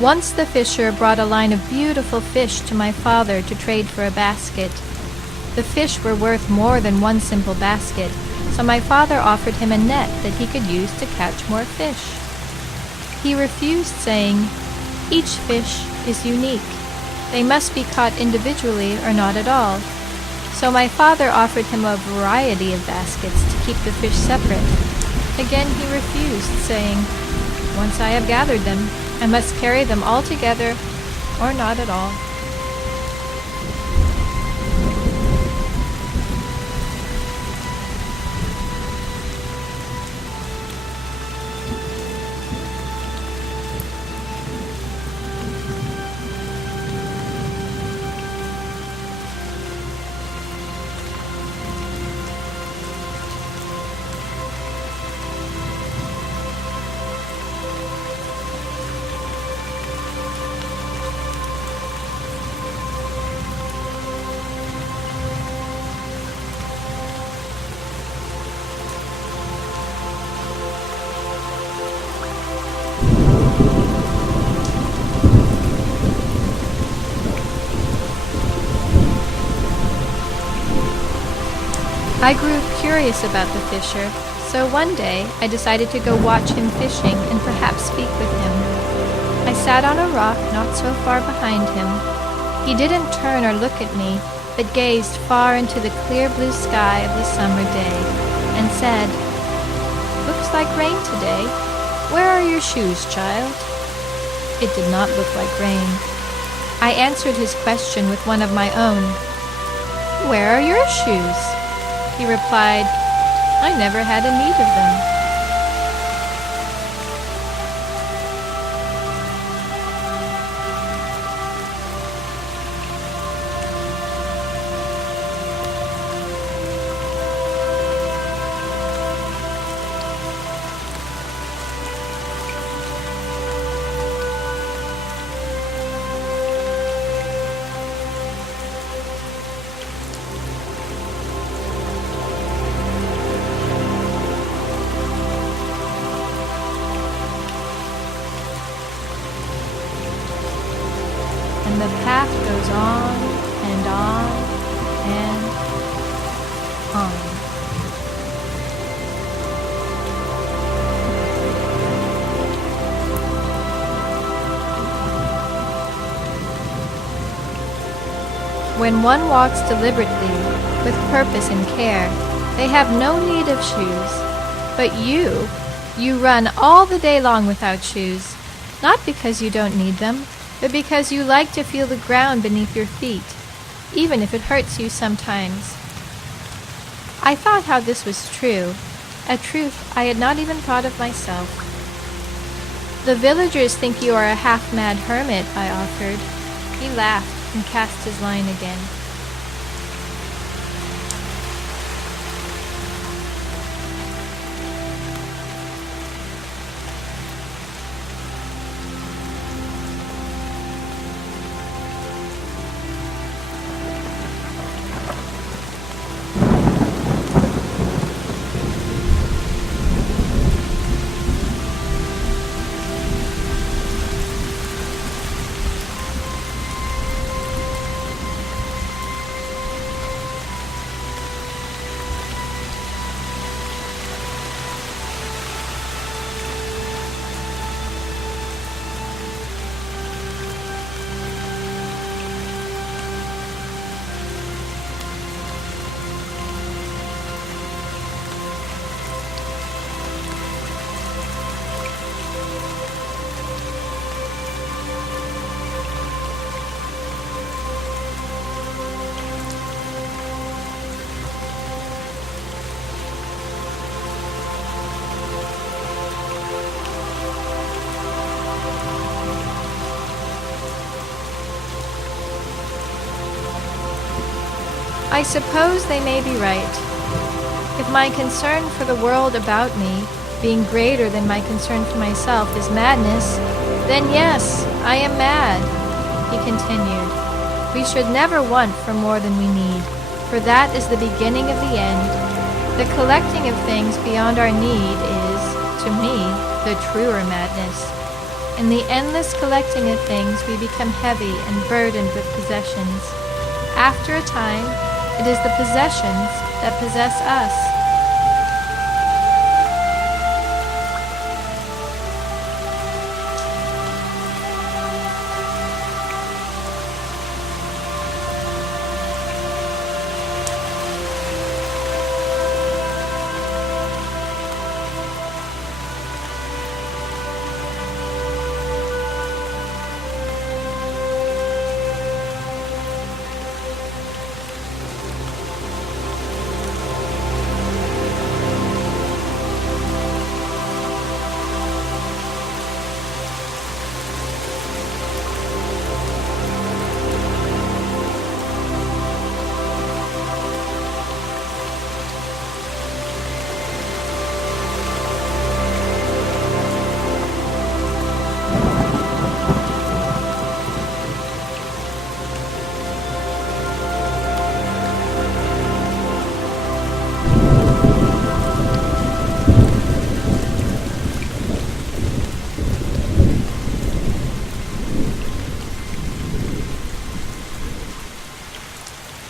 Once the fisher brought a line of beautiful fish to my father to trade for a basket. The fish were worth more than one simple basket, so my father offered him a net that he could use to catch more fish. He refused, saying, "Each fish is unique. They must be caught individually or not at all." So my father offered him a variety of baskets to keep the fish separate. Again he refused, saying, "Once I have gathered them, I must carry them all together or not at all." I grew curious about the fisher, so one day I decided to go watch him fishing and perhaps speak with him. I sat on a rock not so far behind him. He didn't turn or look at me, but gazed far into the clear blue sky of the summer day and said, "Looks like rain today. Where are your shoes, child?" It did not look like rain. I answered his question with one of my own. "Where are your shoes?" He replied, "I never had a need of them." And the path goes on and on and on. When one walks deliberately, with purpose and care, they have no need of shoes. But you run all the day long without shoes, not because you don't need them, but because you like to feel the ground beneath your feet, even if it hurts you sometimes. I thought how this was true, a truth I had not even thought of myself. "The villagers think you are a half-mad hermit," I offered. He laughed and cast his line again. I suppose they may be right. If my concern for the world about me, being greater than my concern for myself, is madness, then yes, I am mad. He continued, "We should never want for more than we need, for that is the beginning of the end. The collecting of things beyond our need is, to me, the truer madness. In the endless collecting of things, we become heavy and burdened with possessions. After a time, it is the possessions that possess us.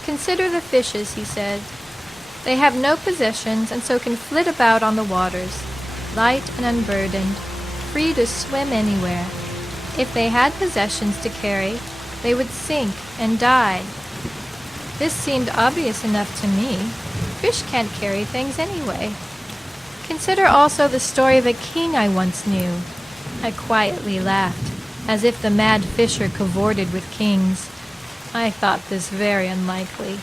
Consider the fishes, he said. They have no possessions and so can flit about on the waters, light and unburdened, free to swim anywhere. If they had possessions to carry, they would sink and die. This seemed obvious enough to me. Fish can't carry things anyway. Consider also the story of a king I once knew. I quietly laughed, as if the mad fisher cavorted with kings. I thought this very unlikely.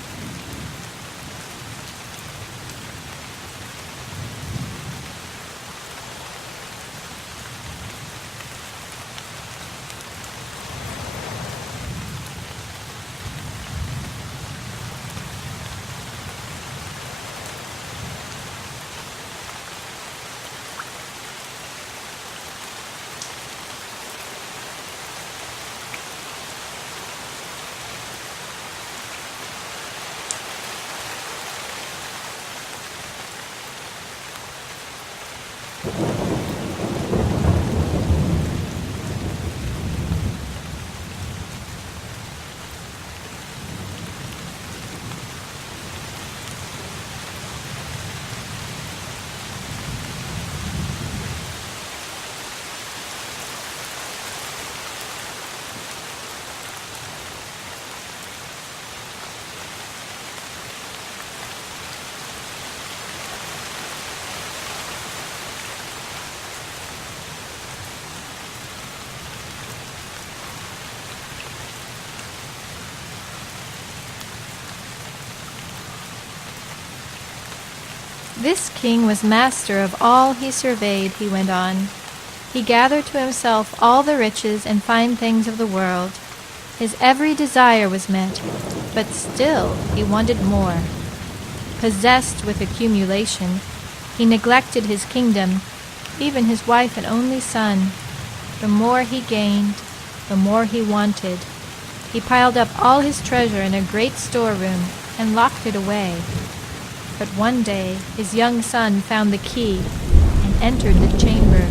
This king was master of all he surveyed, he went on. He gathered to himself all the riches and fine things of the world. His every desire was met, but still he wanted more. Possessed with accumulation, he neglected his kingdom, even his wife and only son. The more he gained, the more he wanted. He piled up all his treasure in a great storeroom and locked it away. But one day his young son found the key and entered the chamber.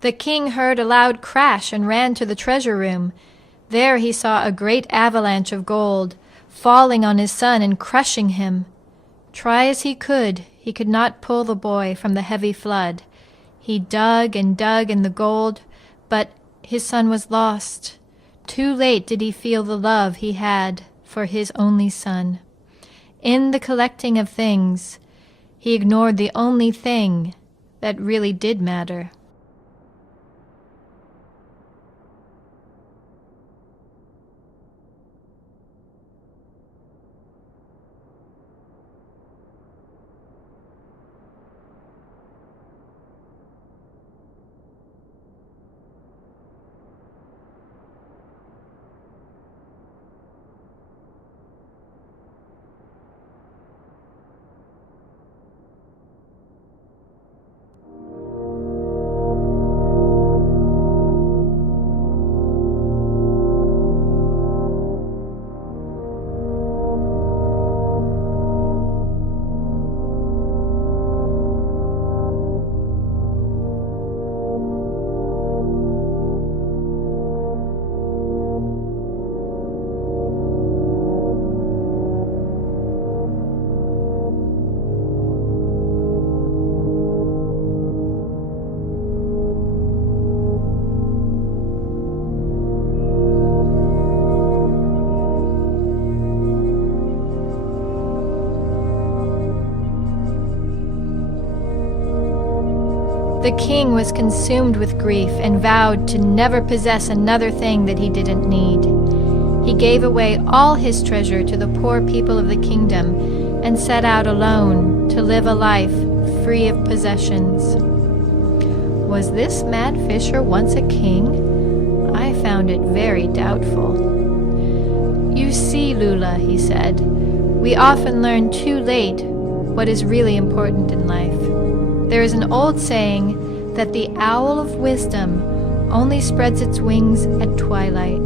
The king heard a loud crash and ran to the treasure room. There he saw a great avalanche of gold, falling on his son and crushing him. Try as he could not pull the boy from the heavy flood. He dug and dug in the gold, but his son was lost. Too late did he feel the love he had for his only son. In the collecting of things, he ignored the only thing that really did matter. The king was consumed with grief and vowed to never possess another thing that he didn't need. He gave away all his treasure to the poor people of the kingdom and set out alone to live a life free of possessions. Was this mad fisher once a king? I found it very doubtful. You see, Lula, he said, we often learn too late what is really important in life. There is an old saying that the owl of wisdom only spreads its wings at twilight.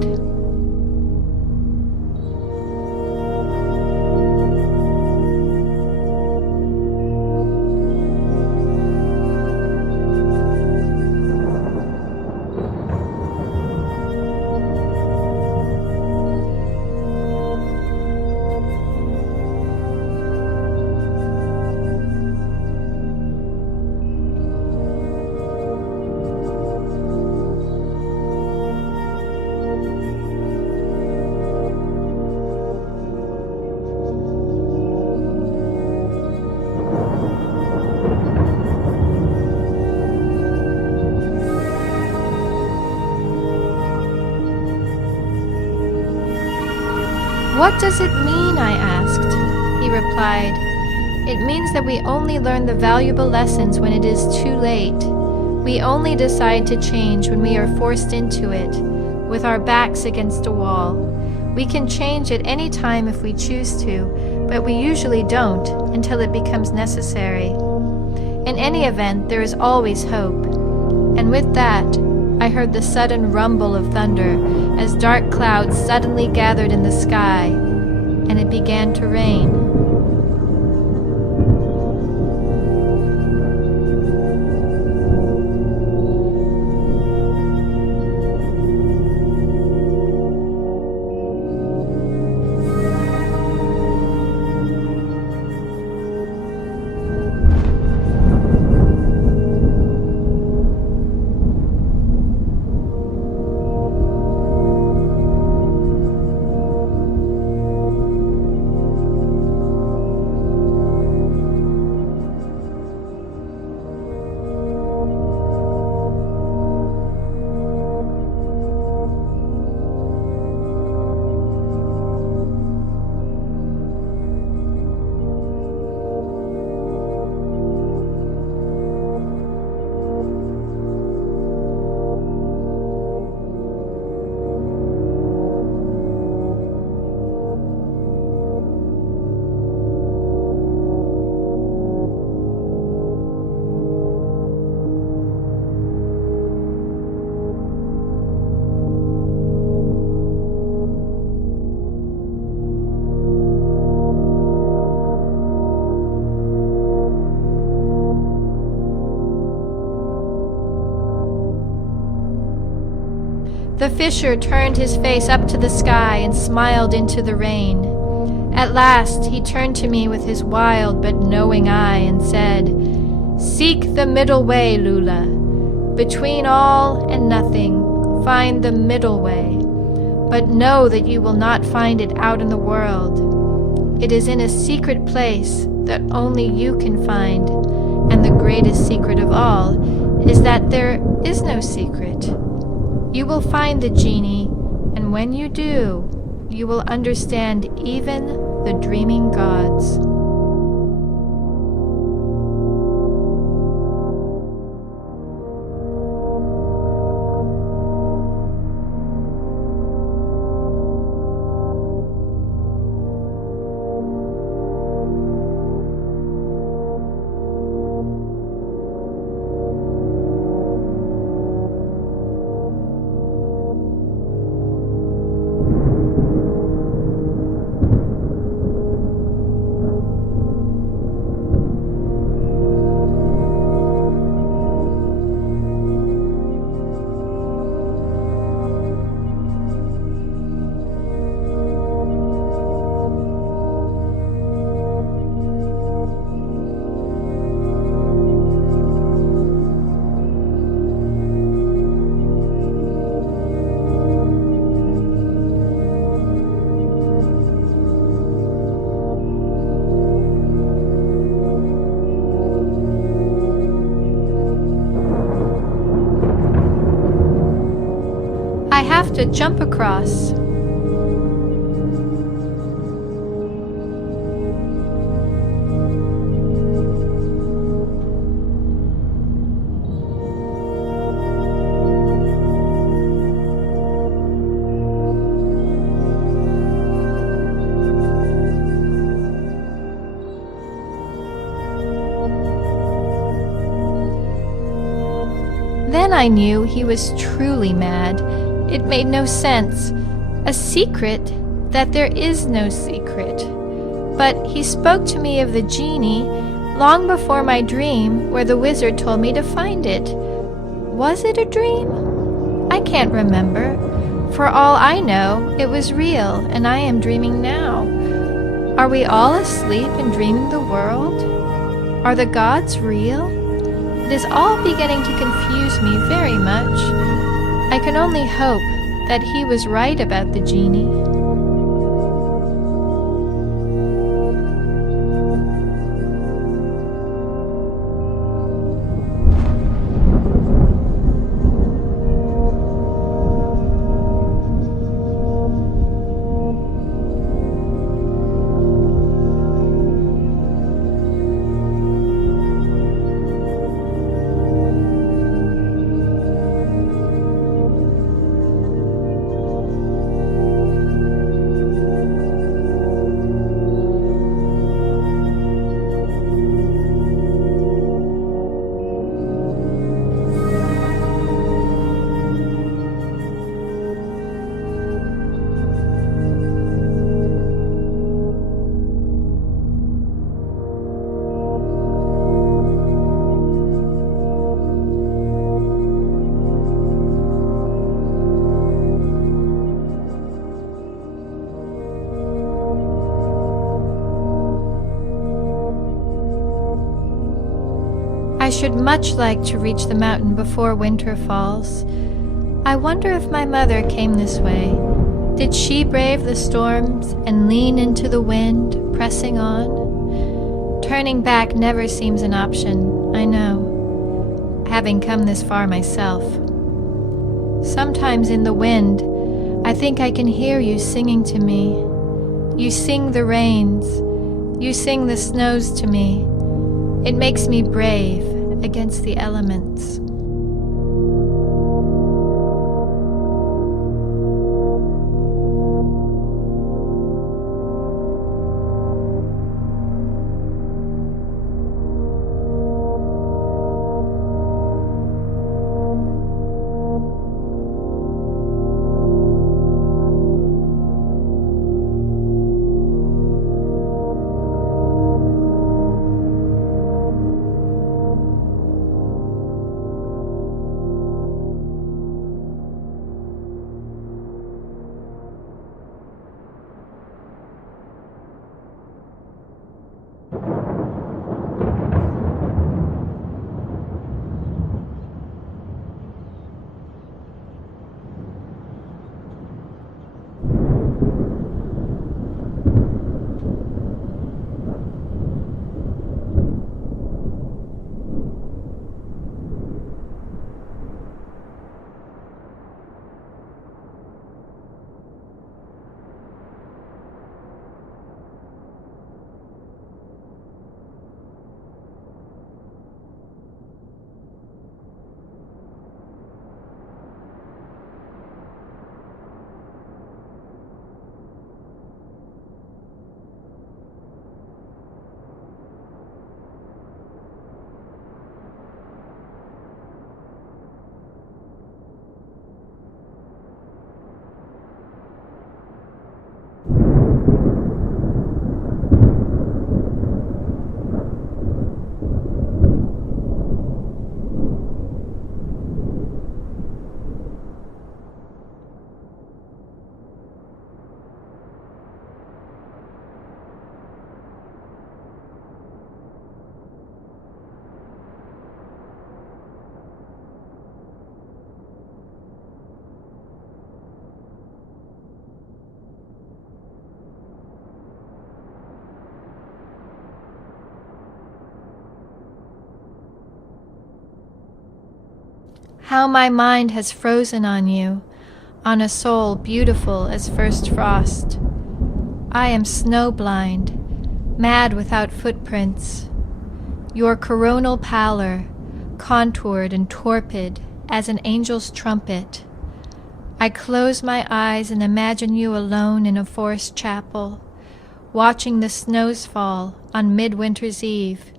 What does it mean? I asked. He replied, it means that we only learn the valuable lessons when it is too late. We only decide to change when we are forced into it, with our backs against a wall. We can change at any time if we choose to, but we usually don't until it becomes necessary. In any event, there is always hope. And with that, I heard the sudden rumble of thunder as dark clouds suddenly gathered in the sky, and it began to rain. The fisher turned his face up to the sky and smiled into the rain. At last he turned to me with his wild but knowing eye and said, "Seek the middle way, Lula. Between all and nothing, find the middle way. But know that you will not find it out in the world. It is in a secret place that only you can find, and the greatest secret of all is that there is no secret. You will find the genie, and when you do, you will understand even the dreaming gods." I have to jump across. Then I knew he was truly mad. It made no sense. A secret? That there is no secret. But he spoke to me of the genie long before my dream where the wizard told me to find it. Was it a dream? I can't remember. For all I know, it was real, and I am dreaming now. Are we all asleep and dreaming the world? Are the gods real? It is all beginning to confuse me very much. I can only hope that he was right about the genie. I should much like to reach the mountain before winter falls. I wonder if my mother came this way. Did she brave the storms and lean into the wind, pressing on? Turning back never seems an option, I know, having come this far myself. Sometimes in the wind, I think I can hear you singing to me. You sing the rains, you sing the snows to me. It makes me brave against the elements. How my mind has frozen on you, on a soul beautiful as first frost. I am snowblind, mad without footprints. Your coronal pallor, contoured and torpid as an angel's trumpet. I close my eyes and imagine you alone in a forest chapel, watching the snows fall on midwinter's eve.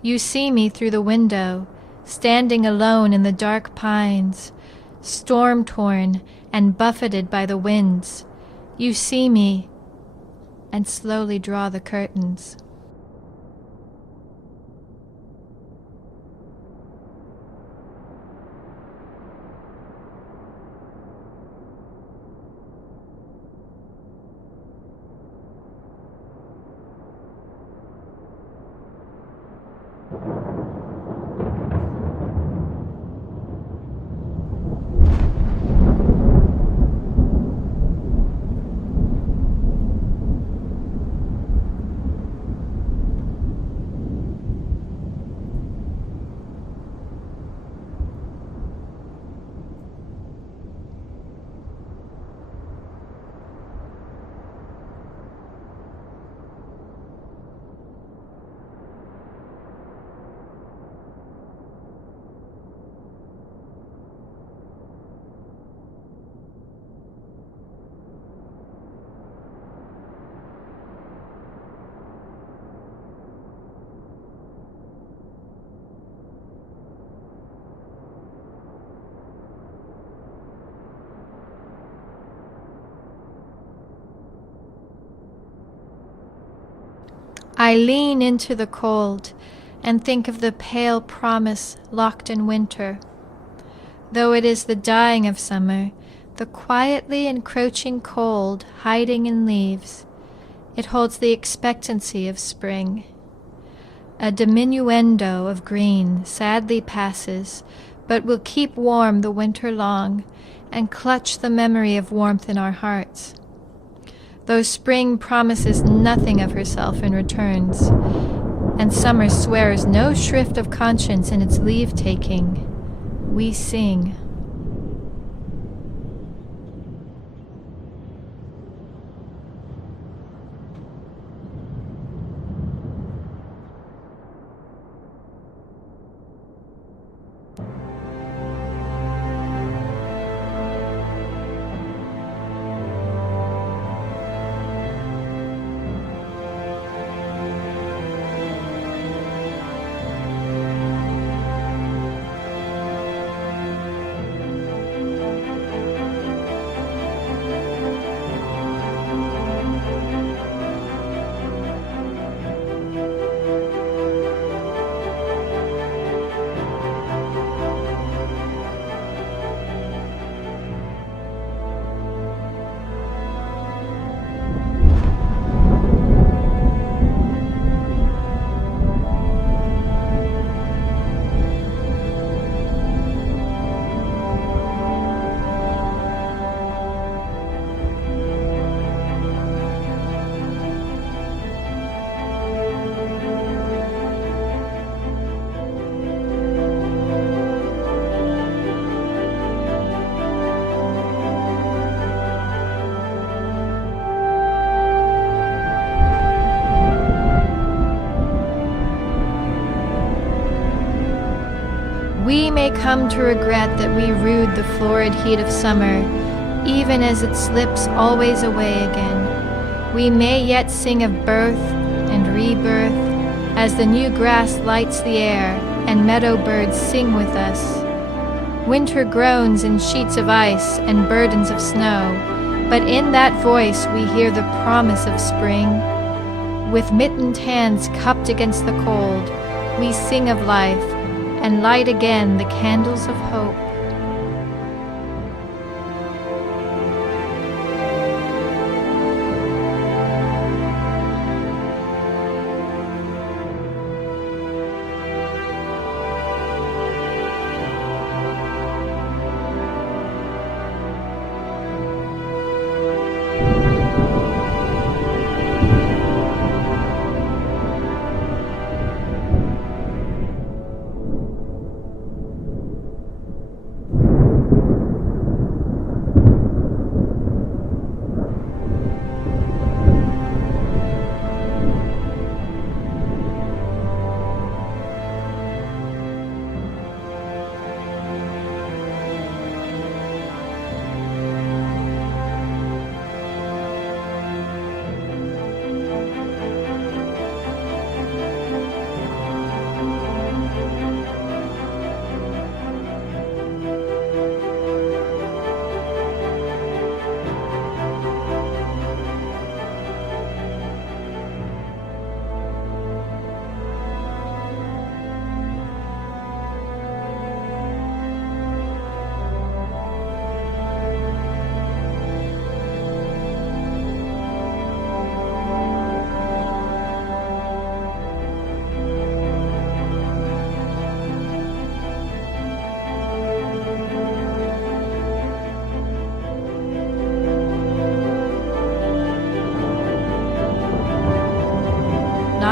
You see me through the window, standing alone in the dark pines, storm-torn and buffeted by the winds. You see me and slowly draw the curtains. I lean into the cold and think of the pale promise locked in winter. Though it is the dying of summer, the quietly encroaching cold hiding in leaves, it holds the expectancy of spring. A diminuendo of green sadly passes, but will keep warm the winter long and clutch the memory of warmth in our hearts. Though spring promises nothing of herself in returns, and summer swears no shrift of conscience in its leave-taking, we sing. We may come to regret that we rued the florid heat of summer, even as it slips always away again. We may yet sing of birth and rebirth, as the new grass lights the air and meadow birds sing with us. Winter groans in sheets of ice and burdens of snow, but in that voice we hear the promise of spring. With mittened hands cupped against the cold, we sing of life and light again the candles of hope.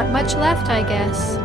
not much left, I guess.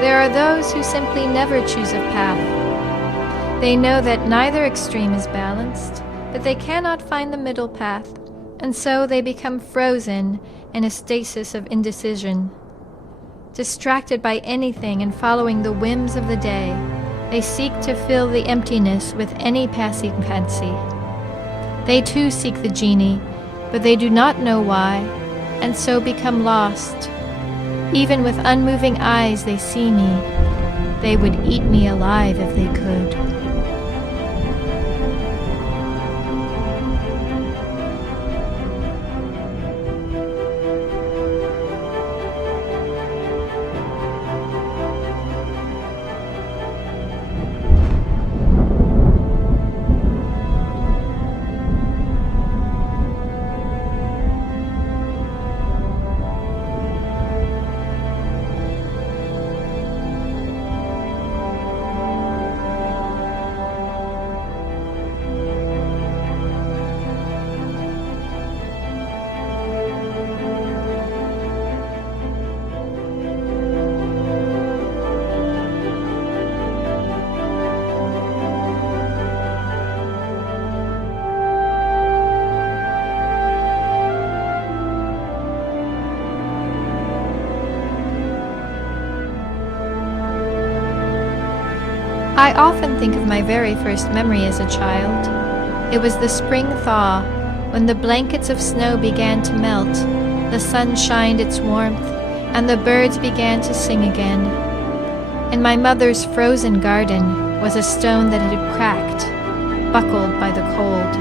There are those who simply never choose a path. They know that neither extreme is balanced, but they cannot find the middle path, and so they become frozen in a stasis of indecision. Distracted by anything and following the whims of the day, they seek to fill the emptiness with any passing fancy. They too seek the genie, but they do not know why, and so become lost. Even with unmoving eyes they see me. They would eat me alive if they could. I often think of my very first memory as a child. It was the spring thaw, when the blankets of snow began to melt, the sun shined its warmth, and the birds began to sing again. In my mother's frozen garden was a stone that had cracked, buckled by the cold.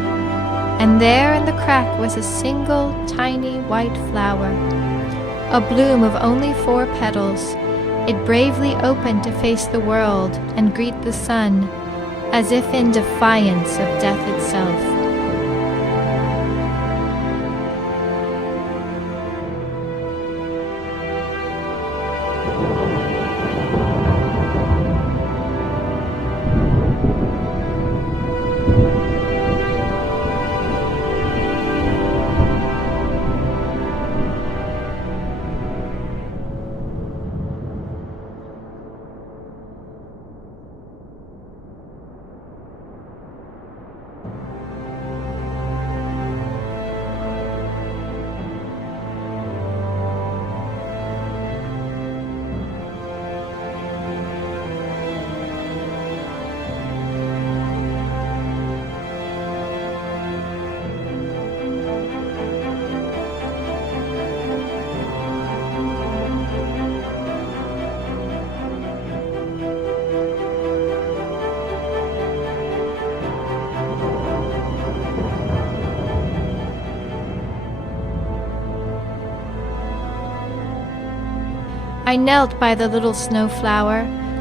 And there in the crack was a single tiny white flower, a bloom of only 4 petals. It bravely opened to face the world and greet the sun, as if in defiance of death itself. I knelt by the little snowflower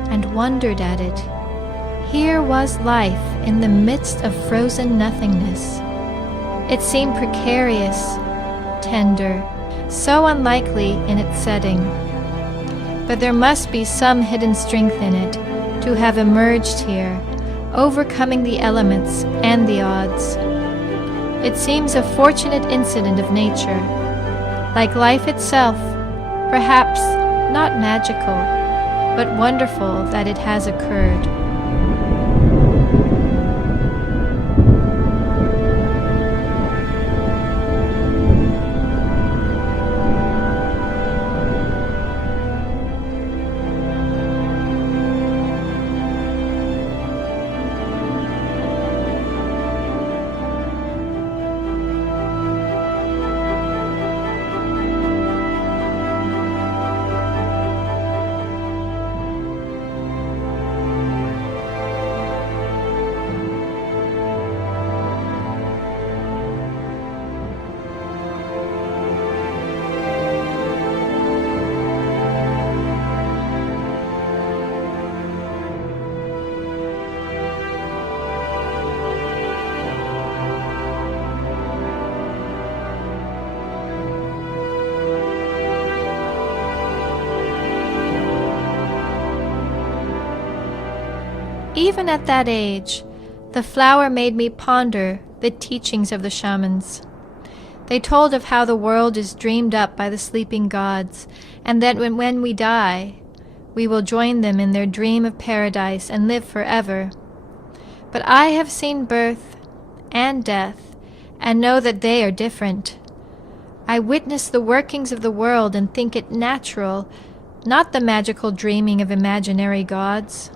and wondered at it. Here was life in the midst of frozen nothingness. It seemed precarious, tender, so unlikely in its setting. But there must be some hidden strength in it to have emerged here, overcoming the elements and the odds. It seems a fortunate incident of nature, like life itself, perhaps not magical, but wonderful that it has occurred. Even at that age, the flower made me ponder the teachings of the shamans. They told of how the world is dreamed up by the sleeping gods, and that when we die, we will join them in their dream of paradise and live forever. But I have seen birth and death, and know that they are different. I witness the workings of the world and think it natural, not the magical dreaming of imaginary gods.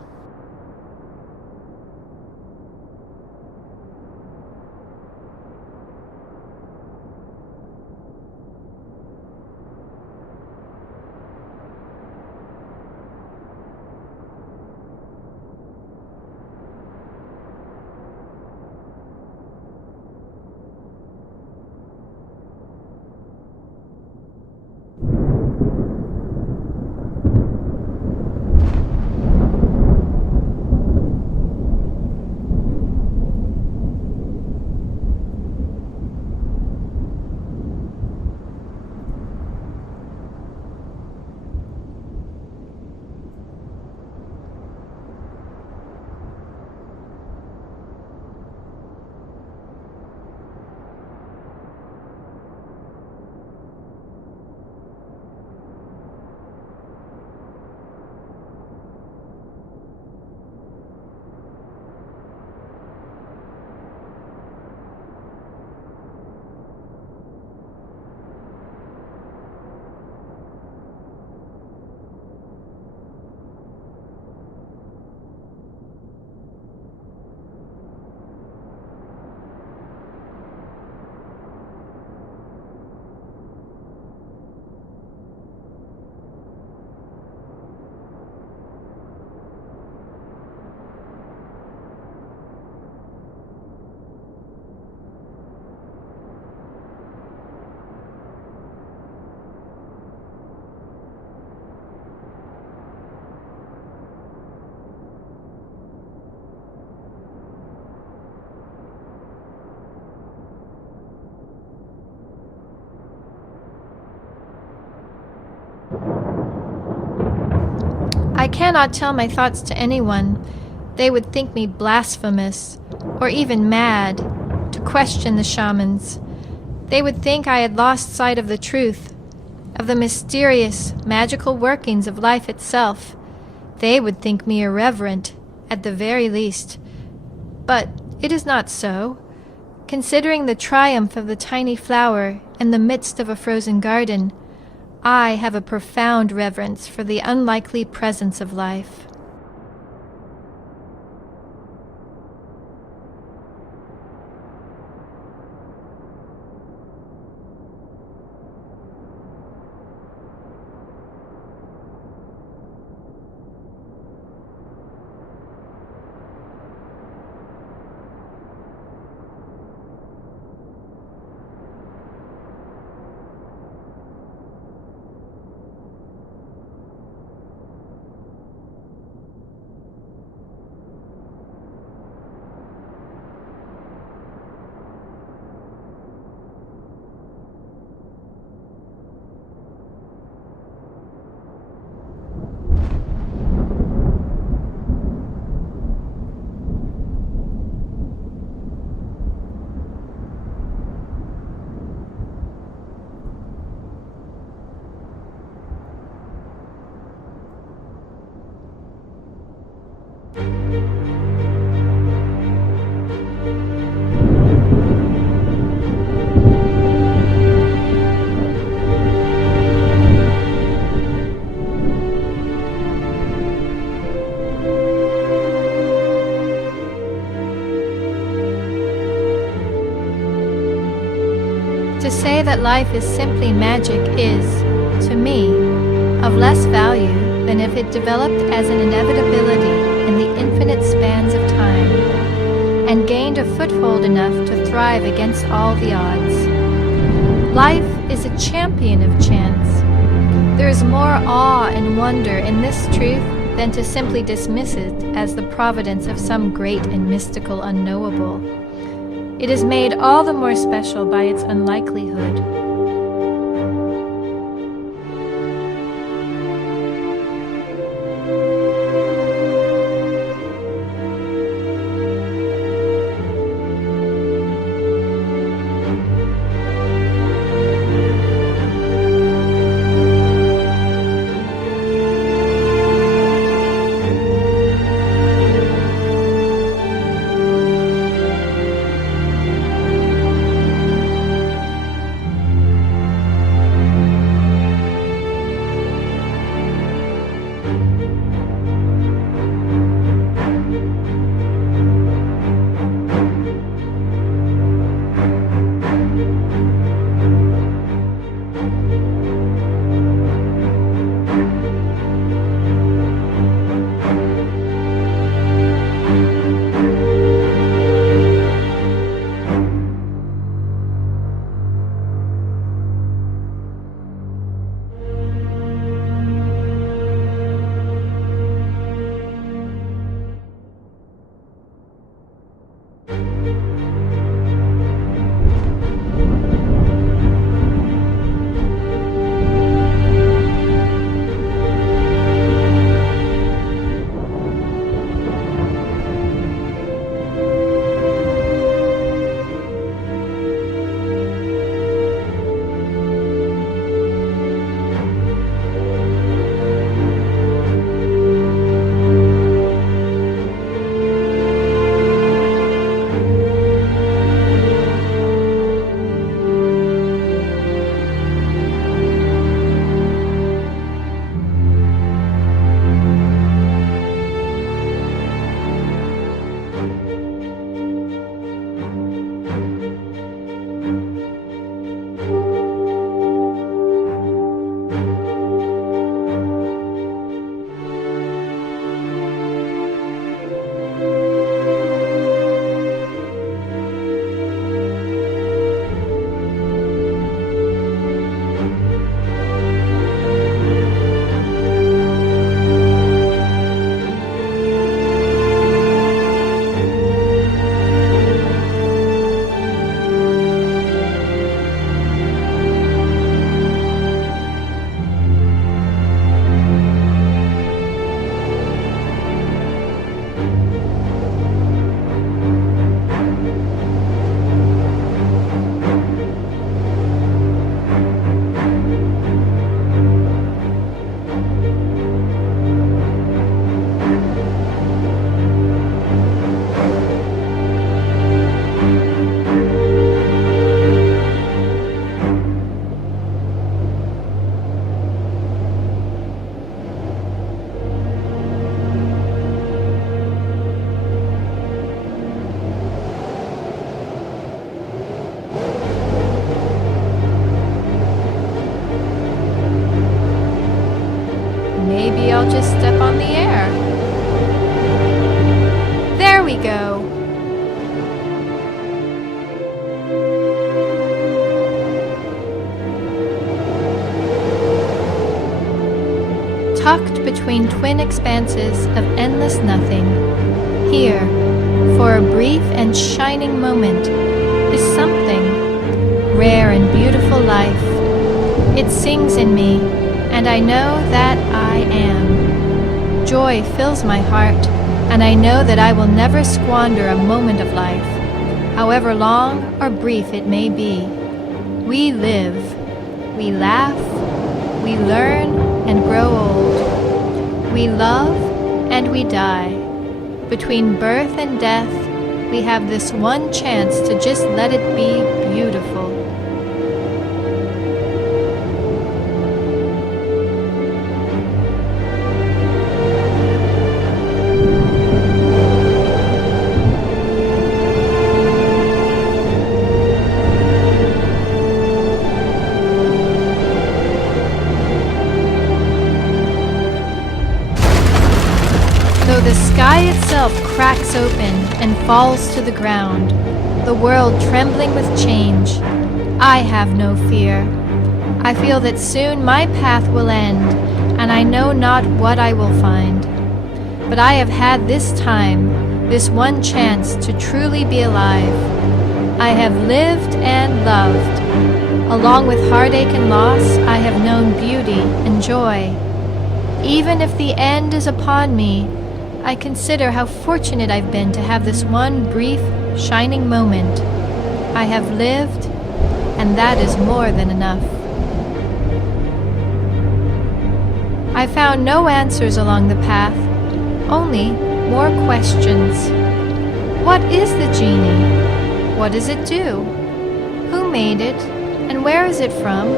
I cannot tell my thoughts to anyone. They would think me blasphemous, or even mad, to question the shamans. They would think I had lost sight of the truth, of the mysterious, magical workings of life itself. They would think me irreverent, at the very least. But it is not so. Considering the triumph of the tiny flower in the midst of a frozen garden, I have a profound reverence for the unlikely presence of life. To say that life is simply magic is, to me, of less value than if it developed as an inevitability in the infinite spans of time, and gained a foothold enough to thrive against all the odds. Life is a champion of chance. There is more awe and wonder in this truth than to simply dismiss it as the providence of some great and mystical unknowable. It is made all the more special by its unlikelihood. I'll just step on the air. There we go. Tucked between twin expanses of endless nothing, here, for a brief and shining moment, is something, rare and beautiful life. It sings in me, and I know that I am. Joy fills my heart, and I know that I will never squander a moment of life, however long or brief it may be. We live, we laugh, we learn and grow old. We love and we die. Between birth and death, we have this one chance to just let it be beautiful. The sky itself cracks open and falls to the ground, the world trembling with change. I have no fear. I feel that soon my path will end, and I know not what I will find. But I have had this time, this one chance to truly be alive. I have lived and loved. Along with heartache and loss, I have known beauty and joy. Even if the end is upon me, I consider how fortunate I've been to have this one brief, shining moment. I have lived, and that is more than enough. I found no answers along the path, only more questions. What is the genie? What does it do? Who made it, and where is it from?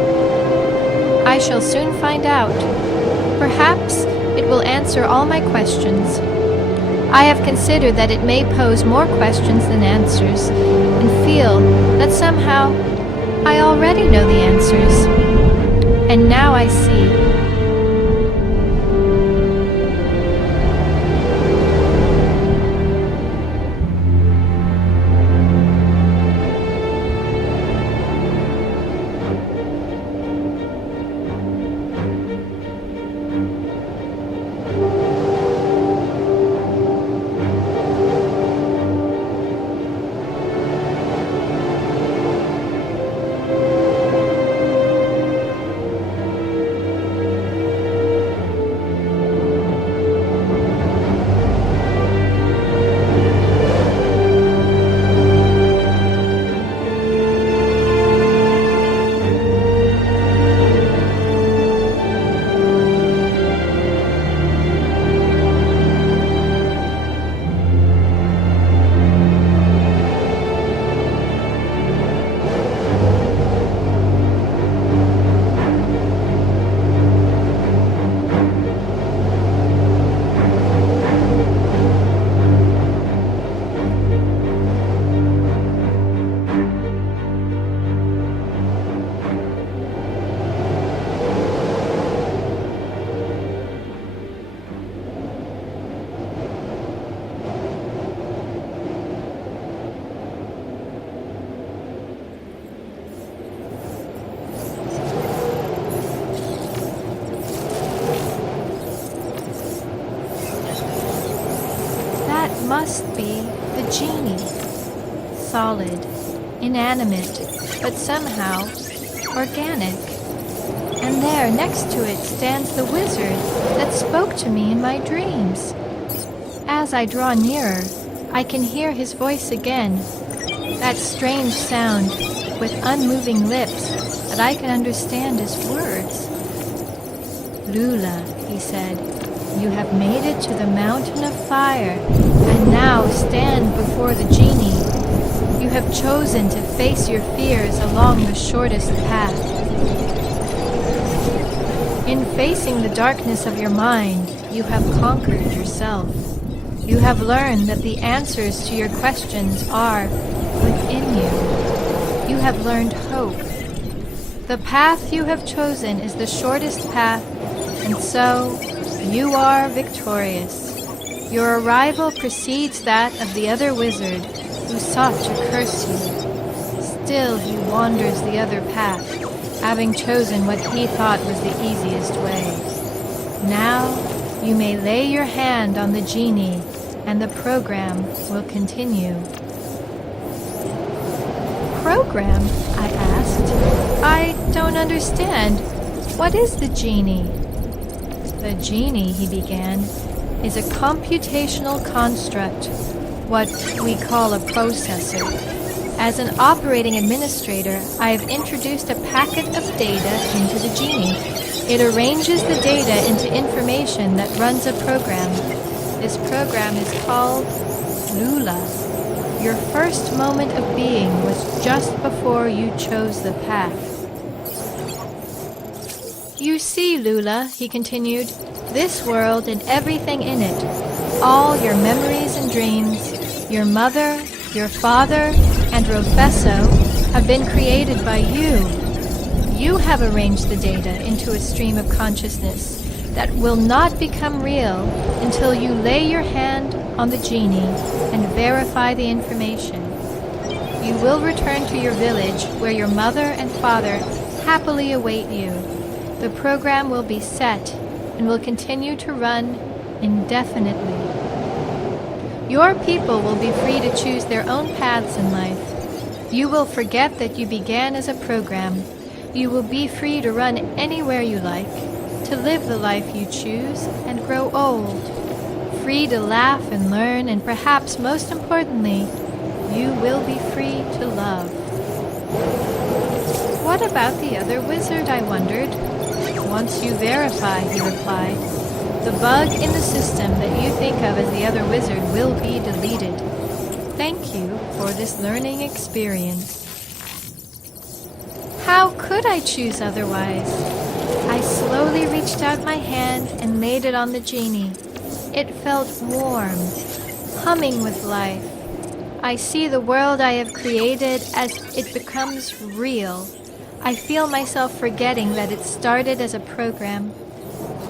I shall soon find out. Perhaps it will answer all my questions. I have considered that it may pose more questions than answers, and feel that somehow I already know the answers. And now I see. Must be the genie. Solid, inanimate, but somehow organic. And there, next to it, stands the wizard that spoke to me in my dreams. As I draw nearer, I can hear his voice again, that strange sound with unmoving lips that I can understand as words. Lula, he said, you have made it to the mountain of fire, and now stand before the genie. You have chosen to face your fears along the shortest path. In facing the darkness of your mind, you have conquered yourself. You have learned that the answers to your questions are within you. You have learned hope. The path you have chosen is the shortest path, and so You are victorious. Your arrival precedes that of the other wizard who sought to curse you. Still he wanders the other path, having chosen what he thought was the easiest way. Now you may lay your hand on the genie, and the program will continue. Program? I asked. I don't understand. What is the genie? The genie, he began, is a computational construct, what we call a processor. As an operating administrator, I have introduced a packet of data into the Genie. It arranges the data into information that runs a program. This program is called Lula. Your first moment of being was just before you chose the path. You see, Lula, he continued, this world and everything in it, all your memories and dreams, your mother, your father, and Rofesso have been created by you. You have arranged the data into a stream of consciousness that will not become real until you lay your hand on the Genie and verify the information. You will return to your village where your mother and father happily await you. The program will be set and will continue to run indefinitely. Your people will be free to choose their own paths in life. You will forget that you began as a program. You will be free to run anywhere you like, to live the life you choose and grow old. Free to laugh and learn, and perhaps most importantly, you will be free to love. What about the other wizard, I wondered. Once you verify, he replied, the bug in the system that you think of as the other wizard will be deleted. Thank you for this learning experience. How could I choose otherwise? I slowly reached out my hand and laid it on the Genie. It felt warm, humming with life. I see the world I have created as it becomes real. I feel myself forgetting that it started as a program.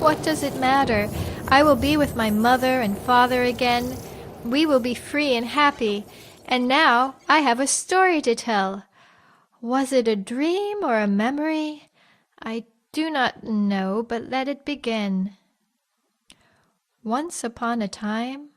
What does it matter? I will be with my mother and father again. We will be free and happy. And now I have a story to tell. Was it a dream or a memory? I do not know, but let it begin. Once upon a time,